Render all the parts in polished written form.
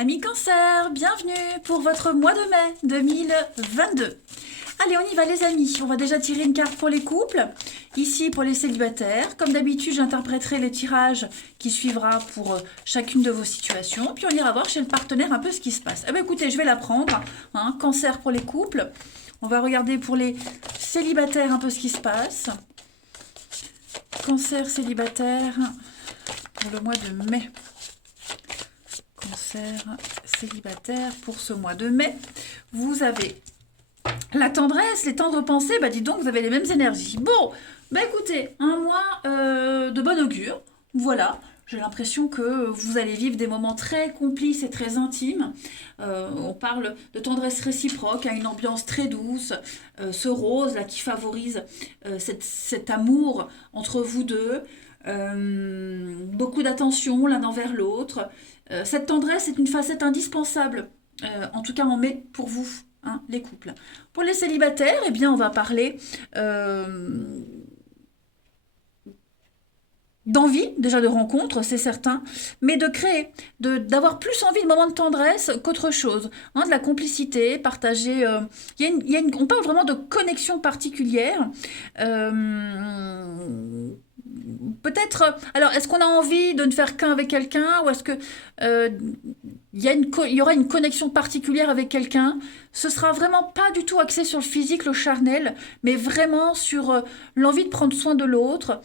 Amis Cancer, bienvenue pour votre mois de mai 2022. Allez, on y va les amis. On va déjà tirer une carte pour les couples. Ici pour les célibataires. Comme d'habitude, j'interpréterai les tirages qui suivra pour chacune de vos situations. Puis on ira voir chez le partenaire un peu ce qui se passe. Eh bien écoutez, je vais la prendre. Cancer pour les couples. On va regarder pour les célibataires un peu ce qui se passe. Cancer célibataire pour le mois de mai. Cancer célibataire pour ce mois de mai. Vous avez la tendresse, les tendres pensées, dis donc, vous avez les mêmes énergies. Bon, écoutez, un mois de bon augure. Voilà, j'ai l'impression que vous allez vivre des moments très complices et très intimes. On parle de tendresse réciproque, une ambiance très douce. Ce rose là qui favorise cet amour entre vous deux. Beaucoup d'attention l'un envers l'autre. Cette tendresse est une facette indispensable, en tout cas en mai pour vous, les couples. Pour les célibataires, eh bien, on va parler d'envie, déjà de rencontre, c'est certain, mais de créer, d'avoir plus envie de moments de tendresse qu'autre chose, de la complicité, partager. On parle vraiment de connexion particulière. Peut-être, alors est-ce qu'on a envie de ne faire qu'un avec quelqu'un ou est-ce que il y aura une connexion particulière avec quelqu'un? Ce sera vraiment pas du tout axé sur le physique, le charnel, mais vraiment sur l'envie de prendre soin de l'autre,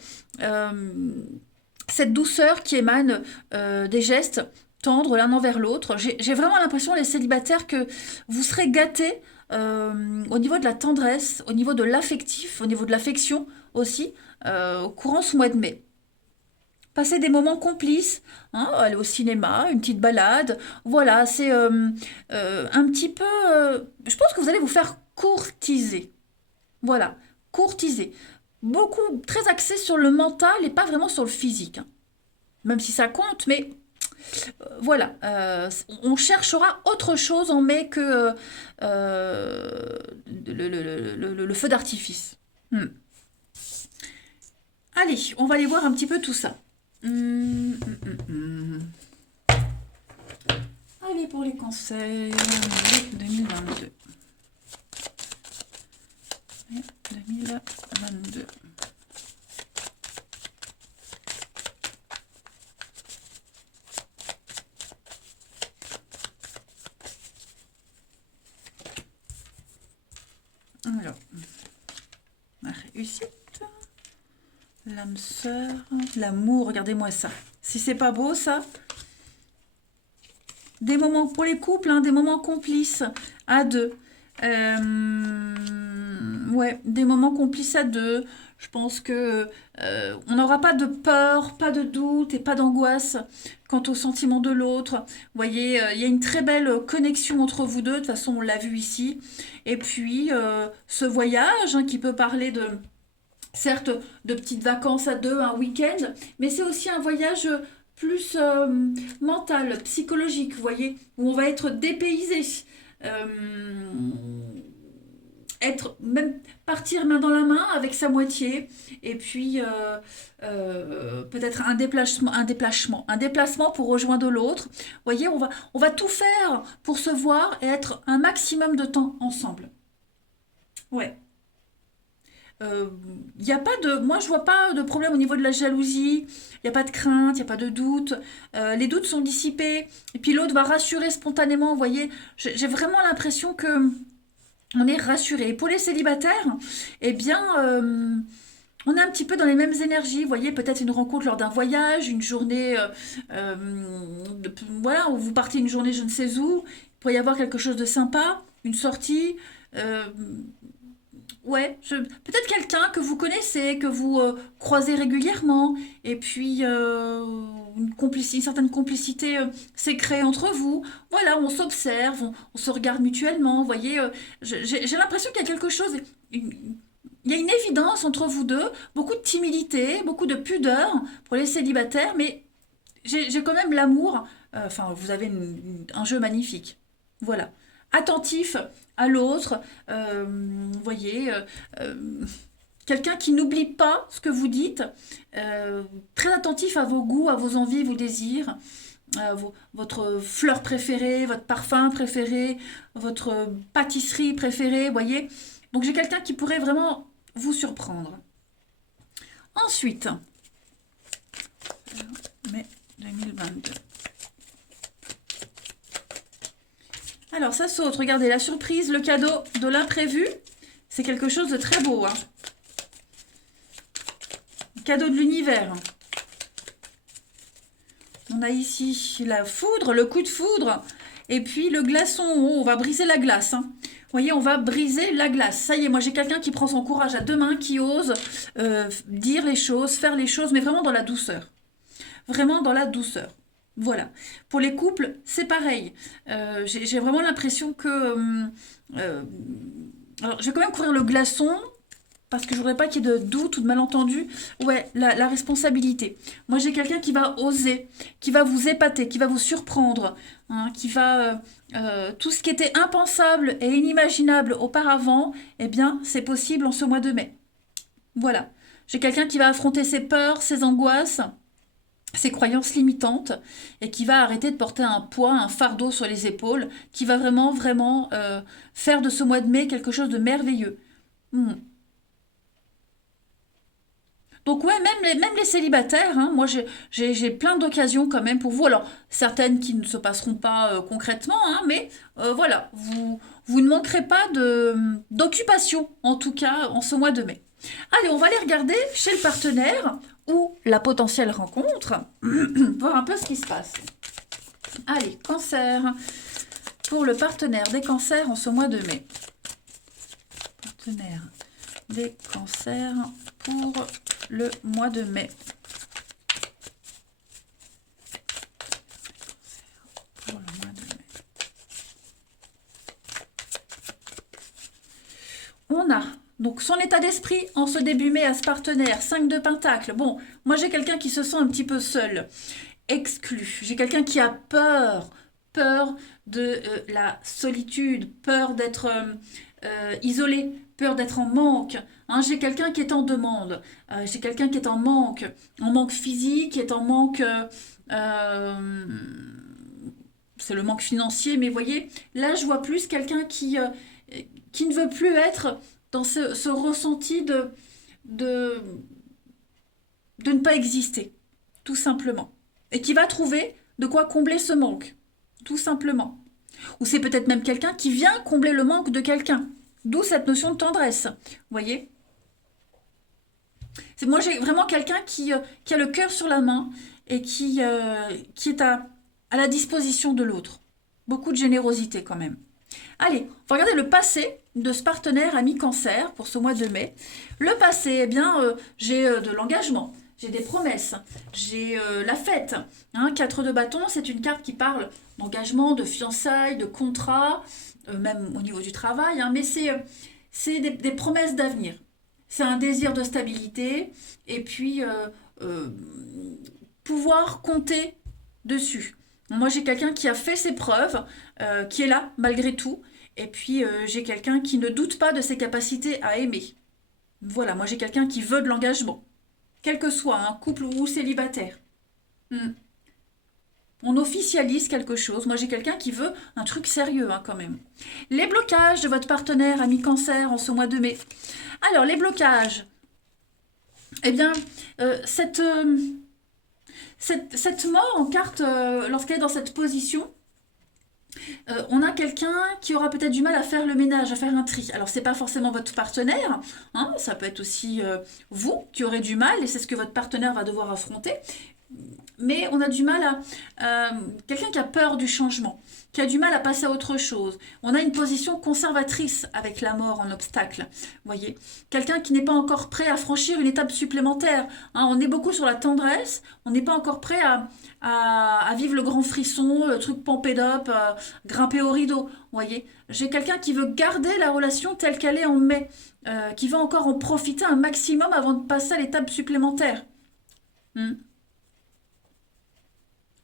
cette douceur qui émane des gestes tendres l'un envers l'autre. J'ai vraiment l'impression, les célibataires, que vous serez gâtés au niveau de la tendresse, au niveau de l'affectif, au niveau de l'affection aussi, au courant ce mois de mai. Passer des moments complices, aller au cinéma, une petite balade, voilà, c'est un petit peu... je pense que vous allez vous faire courtiser. Voilà, courtiser. Beaucoup, très axé sur le mental et pas vraiment sur le physique. Même si ça compte, mais voilà, on cherchera autre chose en mai que le feu d'artifice. Allez, on va aller voir un petit peu tout ça. Allez, pour les conseils 2022. 2022. Alors, la réussite, l'âme sœur, l'amour, regardez-moi ça. Si c'est pas beau ça, des moments pour les couples, des moments complices à deux. Ouais, des moments complices à deux. Je pense que on n'aura pas de peur, pas de doute et pas d'angoisse quant au sentiment de l'autre. Vous voyez, il y a une très belle connexion entre vous deux. De toute façon, on l'a vu ici. Et puis, ce voyage qui peut parler de, certes, de petites vacances à deux, un week-end, mais c'est aussi un voyage plus mental, psychologique, vous voyez, où on va être dépaysé. Être même partir main dans la main avec sa moitié et puis peut-être un déplacement pour rejoindre l'autre. Vous voyez, on va tout faire pour se voir et être un maximum de temps ensemble. Ouais. Y a pas de, moi je vois pas de problème au niveau de la jalousie, il n'y a pas de crainte, il n'y a pas de doute, les doutes sont dissipés, et puis l'autre va rassurer spontanément, vous voyez, j'ai vraiment l'impression que on est rassuré. Pour les célibataires, eh bien, on est un petit peu dans les mêmes énergies. Vous voyez, peut-être une rencontre lors d'un voyage, une journée, euh, voilà, où vous partez une journée je ne sais où. Il pourrait y avoir quelque chose de sympa, une sortie. euh, ouais, peut-être quelqu'un que vous connaissez, que vous croisez régulièrement, et puis une certaine complicité s'est créée entre vous. Voilà, on s'observe, on se regarde mutuellement. Vous voyez, j'ai l'impression qu'il y a quelque chose, il y a une évidence entre vous deux, beaucoup de timidité, beaucoup de pudeur pour les célibataires, mais j'ai quand même l'amour. Enfin, vous avez un jeu magnifique. Voilà. Attentif à l'autre, vous voyez, quelqu'un qui n'oublie pas ce que vous dites, très attentif à vos goûts, à vos envies, vos désirs. votre fleur préférée, votre parfum préféré, votre pâtisserie préférée, voyez. Donc j'ai quelqu'un qui pourrait vraiment vous surprendre. Ensuite, mai 2022. Alors ça saute, regardez, la surprise, le cadeau de l'imprévu, c'est quelque chose de très beau. Hein. Cadeau de l'univers. On a ici la foudre, le coup de foudre, et puis le glaçon. Oh, on va briser la glace. Hein. Vous voyez, on va briser la glace. Ça y est, moi j'ai quelqu'un qui prend son courage à deux mains, qui ose dire les choses, faire les choses, mais vraiment dans la douceur. Vraiment dans la douceur. Voilà. Pour les couples, c'est pareil. J'ai vraiment l'impression que... alors, je vais quand même couvrir le glaçon, parce que je voudrais pas qu'il y ait de doute ou de malentendu. Ouais, la responsabilité. Moi, j'ai quelqu'un qui va oser, qui va vous épater, qui va vous surprendre, hein, qui va... tout ce qui était impensable et inimaginable auparavant, eh bien, c'est possible en ce mois de mai. Voilà. J'ai quelqu'un qui va affronter ses peurs, ses angoisses, ses croyances limitantes, et qui va arrêter de porter un poids, un fardeau sur les épaules, qui va vraiment, vraiment faire de ce mois de mai quelque chose de merveilleux. Donc ouais, même les célibataires, hein, moi j'ai plein d'occasions quand même pour vous. Alors, certaines qui ne se passeront pas concrètement, hein, mais voilà, vous ne manquerez pas d'occupation, en tout cas en ce mois de mai. Allez, on va aller regarder chez le partenaire ou la potentielle rencontre, voir un peu ce qui se passe. Allez, cancer, pour le partenaire des cancers en ce mois de mai. Partenaire des cancers pour le mois de mai. Pour le mois de mai. On a donc son état d'esprit en ce début mai à ce partenaire, 5 de Pentacle. Bon, moi j'ai quelqu'un qui se sent un petit peu seul, exclu. J'ai quelqu'un qui a peur de la solitude, peur d'être isolé, peur d'être en manque. Hein, j'ai quelqu'un qui est en demande, j'ai quelqu'un qui est en manque physique, qui est en manque, c'est le manque financier, mais voyez, là je vois plus quelqu'un qui ne veut plus être dans ce ressenti de, de ne pas exister, tout simplement. Et qui va trouver de quoi combler ce manque, tout simplement. Ou c'est peut-être même quelqu'un qui vient combler le manque de quelqu'un. D'où cette notion de tendresse, vous voyez. Moi, j'ai vraiment quelqu'un qui a le cœur sur la main et qui est à la disposition de l'autre. Beaucoup de générosité quand même. Allez, on va regarder le passé de ce partenaire ami cancer pour ce mois de mai. Le passé, eh bien, j'ai de l'engagement, j'ai des promesses, j'ai la fête. Hein, 4 de bâton, c'est une carte qui parle d'engagement, de fiançailles, de contrat, même au niveau du travail, hein, mais c'est des promesses d'avenir. C'est un désir de stabilité et puis pouvoir compter dessus. Moi, j'ai quelqu'un qui a fait ses preuves, qui est là malgré tout. Et puis, j'ai quelqu'un qui ne doute pas de ses capacités à aimer. Voilà, moi, j'ai quelqu'un qui veut de l'engagement. Quel que soit, un couple ou célibataire. Hmm. On officialise quelque chose. Moi, j'ai quelqu'un qui veut un truc sérieux, hein, quand même. Les blocages de votre partenaire ami cancer en ce mois de mai. Alors, les blocages. Eh bien, cette mort en carte, lorsqu'elle est dans cette position, on a quelqu'un qui aura peut-être du mal à faire le ménage, à faire un tri. Alors, c'est pas forcément votre partenaire, hein, ça peut être aussi vous qui aurez du mal, et c'est ce que votre partenaire va devoir affronter. Mais on a du mal à... quelqu'un qui a peur du changement, qui a du mal à passer à autre chose. On a une position conservatrice avec la mort en obstacle, voyez. Quelqu'un qui n'est pas encore prêt à franchir une étape supplémentaire. Hein, on est beaucoup sur la tendresse, on n'est pas encore prêt à vivre le grand frisson, le truc pampédop, grimper au rideau, voyez. J'ai quelqu'un qui veut garder la relation telle qu'elle est en mai, qui veut encore en profiter un maximum avant de passer à l'étape supplémentaire.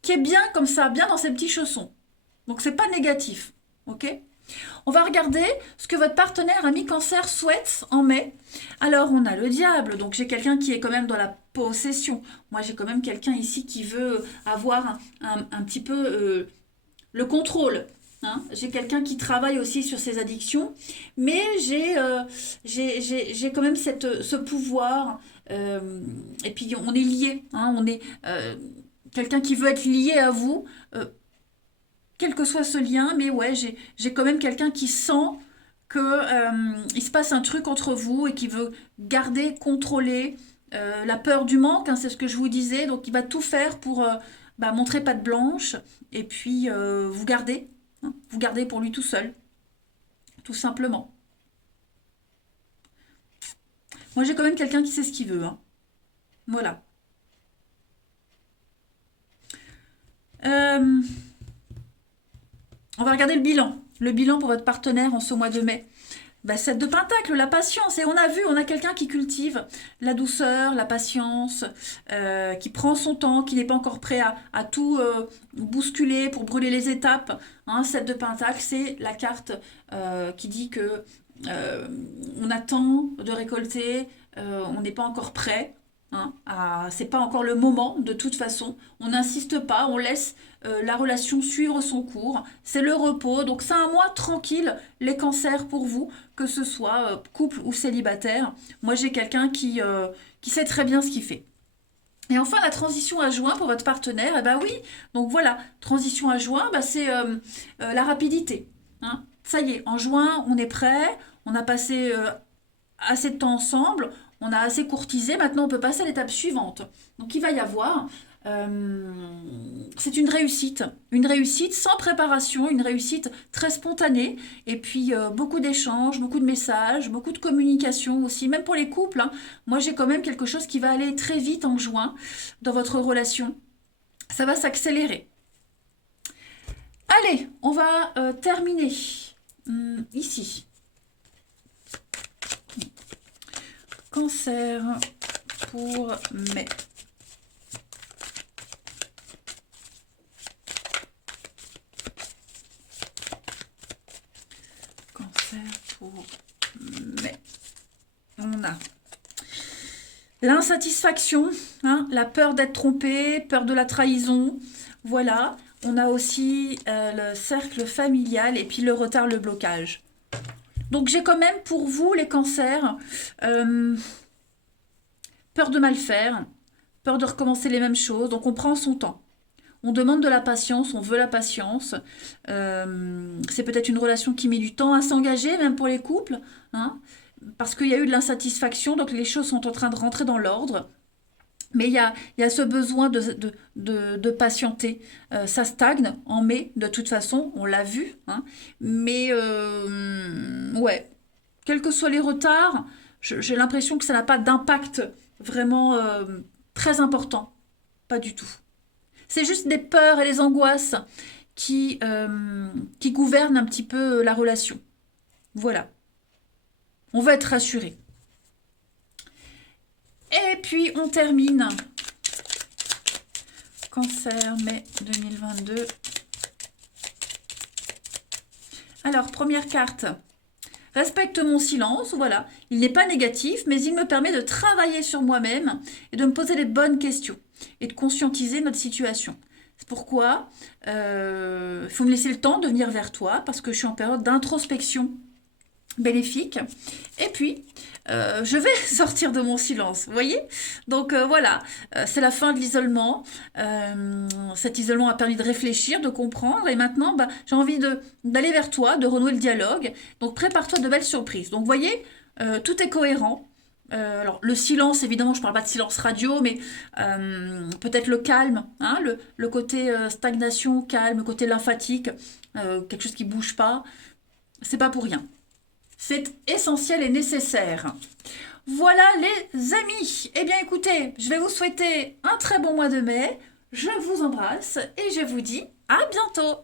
Qui est bien comme ça, bien dans ses petits chaussons. Donc c'est pas négatif, ok? On va regarder ce que votre partenaire ami cancer souhaite en mai. Alors, on a le diable, donc j'ai quelqu'un qui est quand même dans la possession. Moi, j'ai quand même quelqu'un ici qui veut avoir un petit peu le contrôle. Hein. J'ai quelqu'un qui travaille aussi sur ses addictions, mais j'ai quand même ce pouvoir. Et puis, on est lié. Hein, on est quelqu'un qui veut être lié à vous. Quel que soit ce lien, mais ouais, j'ai quand même quelqu'un qui sent que il se passe un truc entre vous et qui veut garder, contrôler la peur du manque, hein, c'est ce que je vous disais, donc il va tout faire pour montrer patte blanche et puis vous garder, hein, vous garder pour lui tout seul, tout simplement. Moi j'ai quand même quelqu'un qui sait ce qu'il veut, hein. Voilà. Euh, on va regarder le bilan. Le bilan pour votre partenaire en ce mois de mai. 7 de Pentacle, la patience. Et on a vu, on a quelqu'un qui cultive la douceur, la patience, qui prend son temps, qui n'est pas encore prêt à tout bousculer pour brûler les étapes. Hein, 7 de Pentacle, c'est la carte qui dit que on attend de récolter, on n'est pas encore prêt. Hein, c'est pas encore le moment de toute façon. On n'insiste pas, on laisse la relation suivre son cours. C'est le repos, donc c'est un mois tranquille, les cancers pour vous, que ce soit couple ou célibataire. Moi j'ai quelqu'un qui sait très bien ce qu'il fait. Et enfin la transition à juin pour votre partenaire, eh ben oui, donc voilà, transition à juin, c'est la rapidité. Hein. Ça y est, en juin on est prêt, on a passé assez de temps ensemble, on a assez courtisé, maintenant on peut passer à l'étape suivante. Donc il va y avoir, c'est une réussite sans préparation, une réussite très spontanée, et puis beaucoup d'échanges, beaucoup de messages, beaucoup de communication aussi, même pour les couples. Hein. Moi j'ai quand même quelque chose qui va aller très vite en juin dans votre relation, ça va s'accélérer. Allez, on va terminer ici. Cancer pour mai. Cancer pour mai. On a l'insatisfaction, hein, la peur d'être trompé, peur de la trahison. Voilà. On a aussi le cercle familial et puis le retard, le blocage. Donc j'ai quand même pour vous les cancers peur de mal faire, peur de recommencer les mêmes choses. Donc on prend son temps. On demande de la patience, on veut la patience. C'est peut-être une relation qui met du temps à s'engager, même pour les couples, hein, parce qu'il y a eu de l'insatisfaction, donc les choses sont en train de rentrer dans l'ordre. Mais il y a ce besoin de patienter. Ça stagne en mai, de toute façon, on l'a vu. Hein. Mais, ouais, quels que soient les retards, j'ai l'impression que ça n'a pas d'impact vraiment très important. Pas du tout. C'est juste des peurs et des angoisses qui gouvernent un petit peu la relation. Voilà. On va être rassuré. Et puis on termine. Cancer, mai 2022. Alors, première carte. Respecte mon silence, voilà. Il n'est pas négatif, mais il me permet de travailler sur moi-même et de me poser les bonnes questions et de conscientiser notre situation. C'est pourquoi il faut me laisser le temps de venir vers toi parce que je suis en période d'introspection bénéfique. Et puis, je vais sortir de mon silence, vous voyez. Donc voilà, c'est la fin de l'isolement. Cet isolement a permis de réfléchir, de comprendre. Et maintenant, j'ai envie d'aller vers toi, de renouer le dialogue. Donc prépare-toi de belles surprises. Donc vous voyez, tout est cohérent. Alors le silence, évidemment, je ne parle pas de silence radio, mais peut-être le calme, hein, le côté stagnation, calme, le côté lymphatique, quelque chose qui ne bouge pas. C'est pas pour rien. C'est essentiel et nécessaire. Voilà les amis. Eh bien écoutez, je vais vous souhaiter un très bon mois de mai. Je vous embrasse et je vous dis à bientôt.